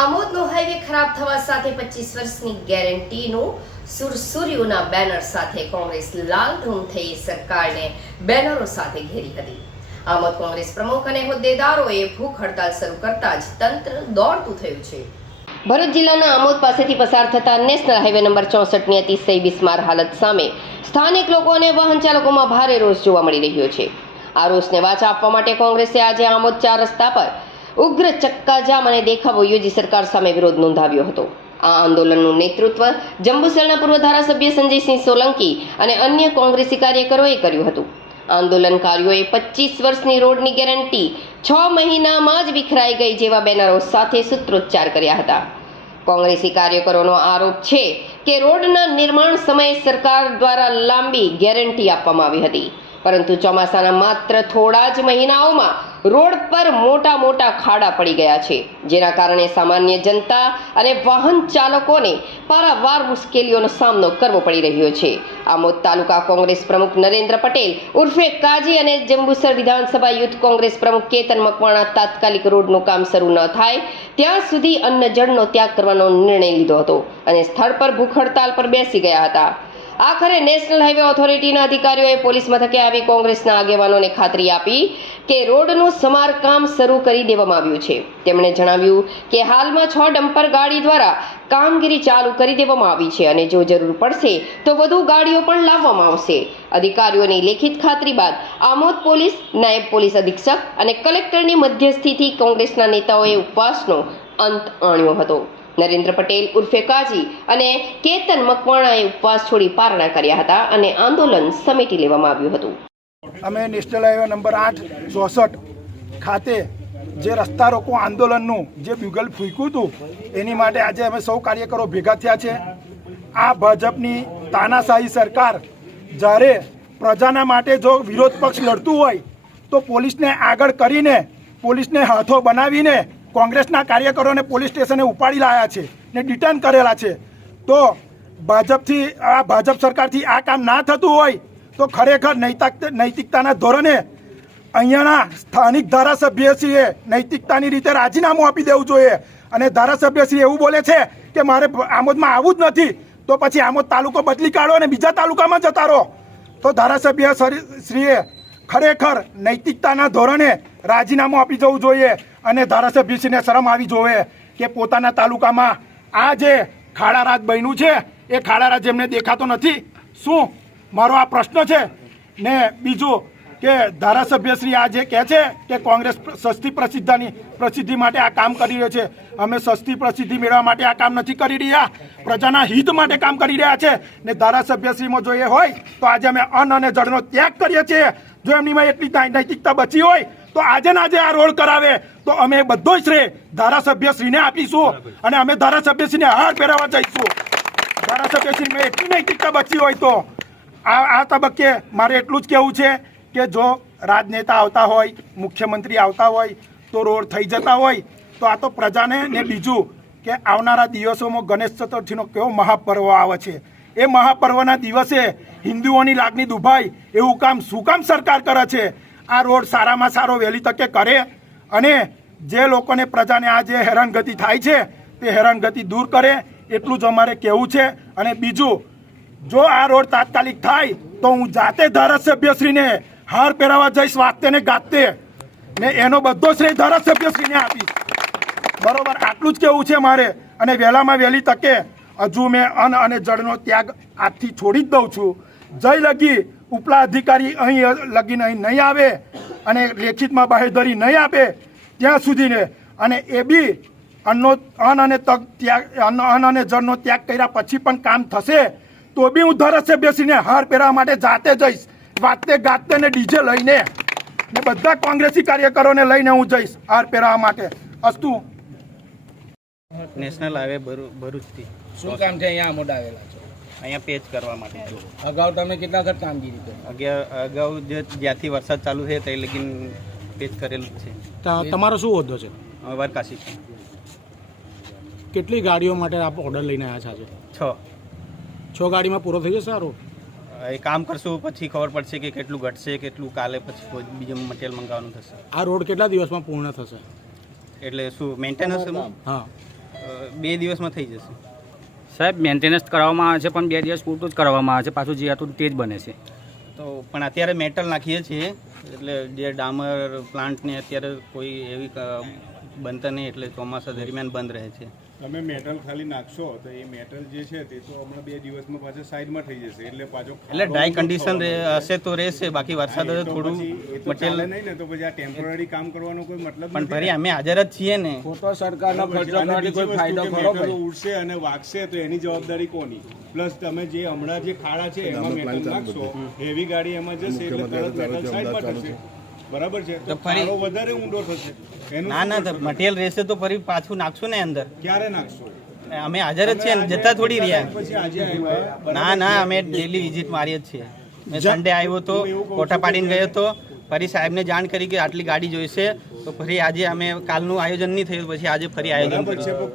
આમોદનો highway ખરાબ થવા સાથે 25 વર્ષની ગેરંટીનું સુરસુર્યુના બેનર સાથે કોંગ્રેસ લાલઘૂમ થઈ સરકારને બેનરો સાથે ઘેરી હતી। આમોદ કોંગ્રેસ પ્રમુખ અને હોદ્દેદારોએ ભૂખ હડતાલ શરૂ કરતા જ તંત્ર દોડતું થયું છે। ભરૂચ જિલ્લાના આમોદ પાસેથી પસાર થતા નેશનલ હાઈવે નંબર 64ની અતિશય બિસ્માર હાલત સામે સ્થાનિક લોકો અને વાહન ચાલકોમાં ભારે રોષ જોવા મળી રહ્યો છે। આ રોષને વાચા આપવા માટે કોંગ્રેસે આજે આમોદ 4 રસ્તા પર ઉગ્ર ચક્કાજામ અને દેખાવો યોજી સરકાર સામે વિરોધ નોંધાવ્યો હતો। આ આંદોલનનું નેતૃત્વ જંબુસરના પૂર્વ ધારાસભ્ય સંજયસિંહ સોલંકી અને અન્ય કોંગ્રેસી કાર્યકરોએ કર્યું હતું। આંદોલનકારીઓએ 25 વર્ષની રોડની ગેરંટી 6 મહિનામાં જ વિખરાઈ ગઈ જેવા બેનરો સાથે સૂત્રોચ્ચાર કર્યા હતા। કોંગ્રેસી કાર્યકરોનો આરોપ છે કે રોડના નિર્માણ સમયે સરકાર દ્વારા લાંબી ગેરંટી આપવામાં આવી હતી, પરંતુ ચોમાસાના માત્ર થોડા જ મહિનાઓમાં રોડ પર મોટા મોટા ખાડા પડી ગયા છે, જેના કારણે સામાન્ય જનતા અને વાહન ચાલકોને પારાવાર મુશ્કેલીઓનો સામનો કરવો પડી રહ્યો છે। આમોદ તાલુકા કોંગ્રેસ પ્રમુખ નરેન્દ્ર પટેલ ઉર્ફે કાજી અને જંબુસર વિધાનસભા યુથ કોંગ્રેસ પ્રમુખ કેતન મકવાણા તાત્કાલિક રોડનું કામ શરૂ ન થાય ત્યાં સુધી અન્ન જળનો ત્યાગ કરવાનો નિર્ણય લીધો હતો અને સ્થળ પર ભૂખ હડતાલ પર બેસી ગયા હતા। આખરે નેશનલ હાઈવે ઓથોરિટીના અધિકારીઓએ પોલીસ મથકે આવી કોંગ્રેસના આગેવાનોને ખાતરી આપી કે રોડનું સમારકામ શરૂ કરી દેવામાં આવ્યું છે। તેમણે જણાવ્યું કે હાલમાં 6 ડમ્પર ગાડી દ્વારા કામગીરી ચાલુ કરી દેવામાં આવી છે અને જો જરૂર પડશે તો વધુ ગાડીઓ પણ લાવવામાં આવશે। અધિકારીઓની લેખિત ખાતરી બાદ આમોદ પોલીસ, નાયબ પોલીસ અધિક્ષક અને કલેક્ટરની મધ્યસ્થીથી કોંગ્રેસના નેતાઓએ ઉપવાસનો અંત આણ્યો હતો। નરેન્દ્ર પટેલ ઉર્ફે કાજી અને કેતન મકવાણાએ ઉપવાસ છોડી પારણા કર્યા હતા અને આંદોલન સમેટી લેવામાં આવ્યું હતું। અમે નેશનલ હાઈવે નંબર 8 64 ખાતે જે રસ્તા રોકો આંદોલનનું જે બ્યુગલ ફૂંક્યું હતું એની માટે આજે અમે સૌ કાર્યકરો ભેગા થયા છે। આ ભાજપની તાનાશાહી સરકાર જ્યારે પ્રજાના માટે જો વિરોધ પક્ષ લડતું હોય તો પોલીસને આગળ કરીને, પોલીસને હાથો બનાવીને કોંગ્રેસના કાર્યકરોને પોલીસ સ્ટેશને ઉપાડી લાવ્યા છે ને ડિટેન કરેલા છે। તો ભાજપ સરકારથી આ કામ ના થતું હોય તો ખરેખર નૈતિકતાના ધોરણે અહીંયાના સ્થાનિક ધારાસભ્યશ્રીએ નૈતિકતાની રીતે રાજીનામું આપી દેવું જોઈએ। અને ધારાસભ્યશ્રી એવું બોલે છે કે મારે આમોદમાં આવવું જ નથી, તો પછી આમોદ તાલુકો બદલી કાઢો અને બીજા તાલુકામાં જતા રહો। તો ધારાસભ્યશ્રીએ ખરેખર નૈતિકતાના ધોરણે રાજીનામું આપી જવું જોઈએ અને ધારાસભ્યશ્રીને શરમ આવી જોઈએ કે પોતાના તાલુકામાં આ જે ખાડારાજ બન્યું છે એ ખાડારાજ એમને દેખાતો નથી। શું મારો આ પ્રશ્ન છે ને? બીજું કે ધારાસભ્યશ્રી આ જે કહે છે કે કોંગ્રેસ સસ્તી પ્રસિદ્ધિ માટે આ કામ કરી રહ્યો છે, અમે સસ્તી પ્રસિદ્ધિ મેળવવા માટે આ કામ નથી કરી રહ્યા, પ્રજાના હિત માટે કામ કરી રહ્યા છે। ને ધારાસભ્યશ્રીમાં જો એ હોય તો આજે અમે અન્ન અને જળનો ત્યાગ કરીએ છીએ। જો એમનીમાં એટલી નૈતિકતા બચી હોય તો આજે ને આજે આ રોડ કરાવે તો અમે બધો જ શ્રેય ધારાસભ્યશ્રીને આપીશું અને અમે ધારાસભ્યશ્રીને હાર પહેરાવવા જઈશું। ધારાસભ્યશ્રીમાં એટલી નૈતિકતા બચી હોય તો આ તબક્કે મારે એટલું જ કહેવું છે કે જો રાજનેતા આવતા હોય, મુખ્યમંત્રી આવતા હોય તો રોડ થઈ જતા હોય તો આ તો પ્રજાને ને બીજું કે આવનારા દિવસોમાં ગણેશ ચતુર્થીનો કેવો મહાપર્વ આવે છે, એ મહાપર્વના દિવસે હિન્દુઓની લાગણી દુભાય એવું કામ શું કામ સરકાર કરે છે? આ રોડ સારામાં સારો વહેલી તકે કરે અને જે લોકોને પ્રજાને આ જે હેરાનગતિ થાય છે તે હેરાનગતિ દૂર કરે, એટલું જ અમારે કહેવું છે। અને બીજું, જો આ રોડ તાત્કાલિક થાય તો હું જાતે ધારાસભ્યશ્રીને હાર પહેરાવવા જઈશ વાતે ને ગાતે, ને એનો બધો શ્રેય ધારાસભ્યશ્રીને આપીશ। બરોબર, આટલું જ કહેવું છે મારે। અને વહેલામાં વહેલી તકે હજુ મેં અન્ન અને જળનો ત્યાગ આજથી છોડી જ દઉં છું। જય લગી ઉપલા અધિકારી અહીં લગીને અહીં નહીં આવે અને લેખિતમાં બાહેધરી નહીં આપે ત્યાં સુધીને, અને એ બી અન્ન અને જળનો ત્યાગ કર્યા પછી પણ કામ થશે તો બી હું ધારાસભ્યશ્રીને હાર પહેરવા માટે જાતે જઈશ, વાતે ગાતે ને ડીજે લઈને ને બધા કોંગ્રેસી કાર્યકરોને લઈને હું જઈશ હાર પહેરવા માટે। અસ્તુ। નેશનલ હાઈવે ભરૂચથી શું કામ છે અહીંયા આમોદ આવેલા છો? અહીંયા પેચ કરવા માટે। અગાઉ તમે કેટલા વખત કામગીરી કરી? અગાઉ જ્યાંથી વરસાદ ચાલુ છે તે લગીન પેચ કરેલું જ છે। તમારો શું હોદ્દો છે? વરકાશી। કેટલી ગાડીઓ માટે આપ ઓર્ડર લઈને આવ્યા છો? 6 ગાડીમાં પૂરો થઈ જશે આ રોડ? એ કામ કરશું પછી ખબર પડશે કે કેટલું ઘટશે, કેટલું કાલે પછી કોઈ બીજું મટીરિયલ મંગાવવાનું થશે। આ રોડ કેટલા દિવસમાં પૂર્ણ થશે? એટલે શું મેન્ટેનન્સ? હા, 2 દિવસમાં થઈ જશે. સાહેબ મેન્ટેનન્સ કરવામાં આવે છે પણ 2 દિવસ પૂરતું જ કરવામાં આવે છે, પાછું જે હતું તે જ બને છે. તો પણ અત્યારે મેટલ નાખીએ છીએ એટલે જે ડામર પ્લાન્ટને અત્યારે કોઈ એવી બનતા નહીં એટલે ચોમાસા દરમિયાન બંધ રહે છે. તમે મેટલ ખાલી નાખશો તો એ મેટલ જે છે તે તો હમણાં 2 દિવસમાં પાછો સાઈડમાં થઈ જશે એટલે પાછો એટલે ડ્રાય કન્ડિશન હશે તો રહેશે, બાકી વરસાદ હશે થોડું મટીરિયલ નહીં ને તો પછી આ ટેમ્પરરી કામ કરવાનો કોઈ મતલબ પણ ફરી અમે હાજર જ છીએ ને. ખોટો સરકારનો ખર્ચો કરવાથી કોઈ ફાયદો ખરો ભાઈ? ઉડશે અને વાગશે તો એની જવાબદારી કોની? પ્લસ તમે જે હમણાં જે ખાડા છે એમાં મેટલ નાખશો, હેવી ગાડી એમાં જશે એટલે તરત મેટલ સાઈડમાં થશે. બરાબર છે, તો ફરી ખાડો વધારે ઊંડો થશે. એનું ના મટીરિયલ રહેશે તો ફરી પાછું નાખશું ને અંદર. ક્યારે નાખશો? અમે હાજર જ છીએ ને, જતા થોડી રહ્યા. પછી આજે આવ્યા ના અમે ડેલી વિઝિટ મારીએ જ છીએ. મેં સન્ડે આવ્યો તો કોઠા પાડીને ગયો તો, ફરી સાહેબને જાણ કરી કે આટલી ગાડી જોઈશે, તો ફરી આજે અમે કાલનું આયોજન નહીં થયું, પછી આજે ફરી આયોજન કર્યું.